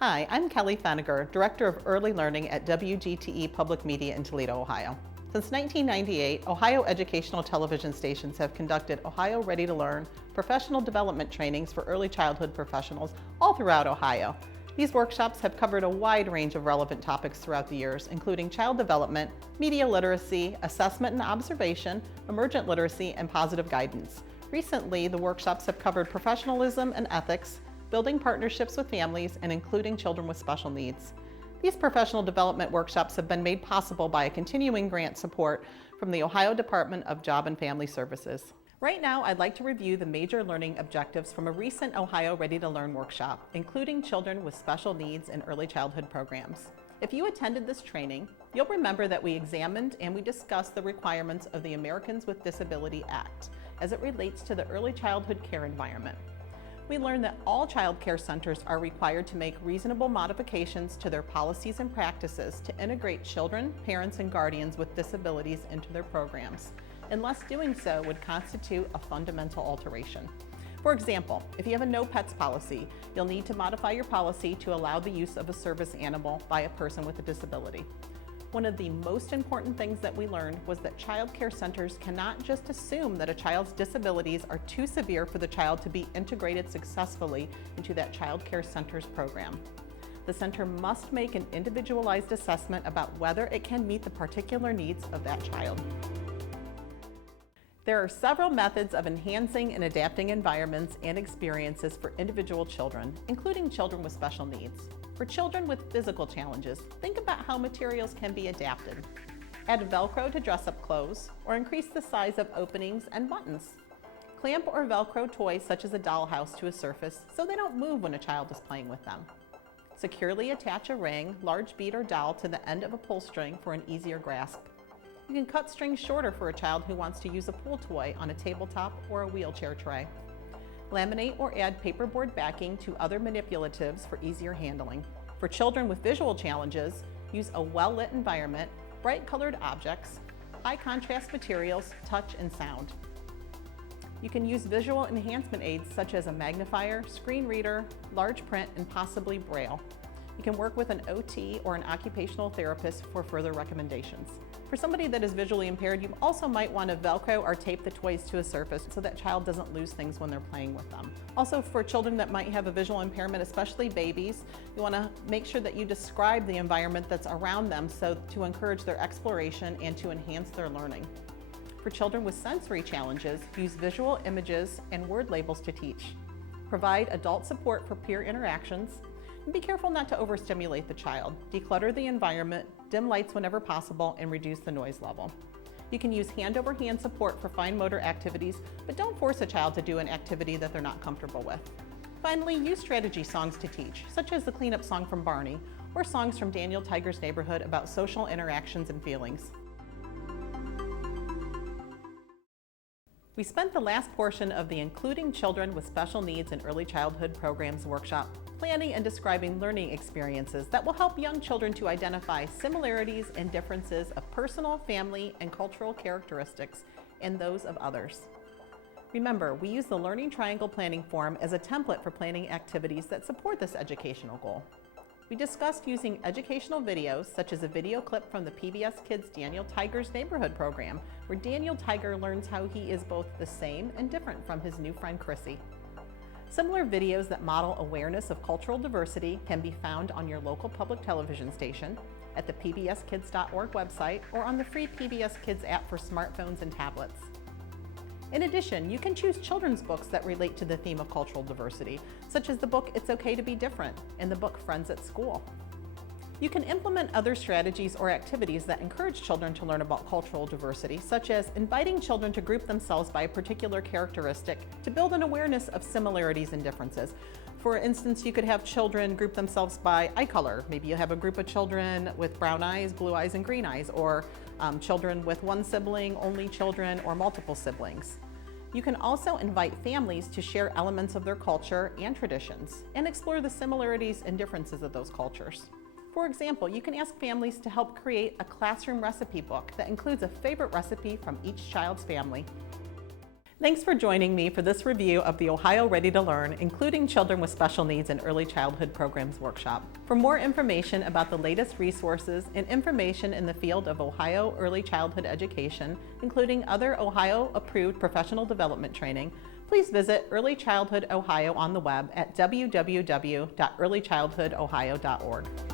Hi, I'm Kelly Feniger, Director of Early Learning at WGTE Public Media in Toledo, Ohio. Since 1998, Ohio educational television stations have conducted Ohio Ready to Learn professional development trainings for early childhood professionals all throughout Ohio. These workshops have covered a wide range of relevant topics throughout the years, including child development, media literacy, assessment and observation, emergent literacy, and positive guidance. Recently, the workshops have covered professionalism and ethics, building partnerships with families, and including children with special needs. These professional development workshops have been made possible by a continuing grant support from the Ohio Department of Job and Family Services. Right now, I'd like to review the major learning objectives from a recent Ohio Ready to Learn workshop, including children with special needs in early childhood programs. If you attended this training, you'll remember that we examined and we discussed the requirements of the Americans with Disability Act as it relates to the early childhood care environment. We learned that all child care centers are required to make reasonable modifications to their policies and practices to integrate children, parents, and guardians with disabilities into their programs, unless doing so would constitute a fundamental alteration. For example, if you have a no pets policy, you'll need to modify your policy to allow the use of a service animal by a person with a disability. One of the most important things that we learned was that child care centers cannot just assume that a child's disabilities are too severe for the child to be integrated successfully into that child care center's program. The center must make an individualized assessment about whether it can meet the particular needs of that child. There are several methods of enhancing and adapting environments and experiences for individual children, including children with special needs. For children with physical challenges, think about how materials can be adapted. Add Velcro to dress-up clothes, or increase the size of openings and buttons. Clamp or Velcro toys such as a dollhouse to a surface so they don't move when a child is playing with them. Securely attach a ring, large bead, or doll to the end of a pull string for an easier grasp. You can cut strings shorter for a child who wants to use a pool toy on a tabletop or a wheelchair tray. Laminate or add paperboard backing to other manipulatives for easier handling. For children with visual challenges, use a well-lit environment, bright colored objects, high contrast materials, touch, and sound. You can use visual enhancement aids such as a magnifier, screen reader, large print, and possibly Braille. You can work with an OT or an occupational therapist for further recommendations. For somebody that is visually impaired, you also might want to Velcro or tape the toys to a surface so that child doesn't lose things when they're playing with them. Also, for children that might have a visual impairment, especially babies, you want to make sure that you describe the environment that's around them so to encourage their exploration and to enhance their learning. For children with sensory challenges, use visual images and word labels to teach. Provide adult support for peer interactions. And be careful not to overstimulate the child. Declutter the environment, dim lights whenever possible, and reduce the noise level. You can use hand-over-hand support for fine motor activities, but don't force a child to do an activity that they're not comfortable with. Finally, use strategy songs to teach, such as the cleanup song from Barney, or songs from Daniel Tiger's Neighborhood about social interactions and feelings. We spent the last portion of the Including Children with Special Needs in Early Childhood Programs workshop planning and describing learning experiences that will help young children to identify similarities and differences of personal, family, and cultural characteristics and those of others. Remember, we use the Learning Triangle Planning Form as a template for planning activities that support this educational goal. We discussed using educational videos, such as a video clip from the PBS Kids Daniel Tiger's Neighborhood program, where Daniel Tiger learns how he is both the same and different from his new friend Chrissy. Similar videos that model awareness of cultural diversity can be found on your local public television station, at the pbskids.org website, or on the free PBS Kids app for smartphones and tablets. In addition, you can choose children's books that relate to the theme of cultural diversity, such as the book It's Okay to Be Different and the book Friends at School. You can implement other strategies or activities that encourage children to learn about cultural diversity, such as inviting children to group themselves by a particular characteristic to build an awareness of similarities and differences. For instance, you could have children group themselves by eye color. Maybe you have a group of children with brown eyes, blue eyes, and green eyes, or children with one sibling, only children, or multiple siblings. You can also invite families to share elements of their culture and traditions and explore the similarities and differences of those cultures. For example, you can ask families to help create a classroom recipe book that includes a favorite recipe from each child's family. Thanks for joining me for this review of the Ohio Ready to Learn, including Children with Special Needs and Early Childhood Programs workshop. For more information about the latest resources and information in the field of Ohio early childhood education, including other Ohio-approved professional development training, please visit Early Childhood Ohio on the web at www.earlychildhoodohio.org.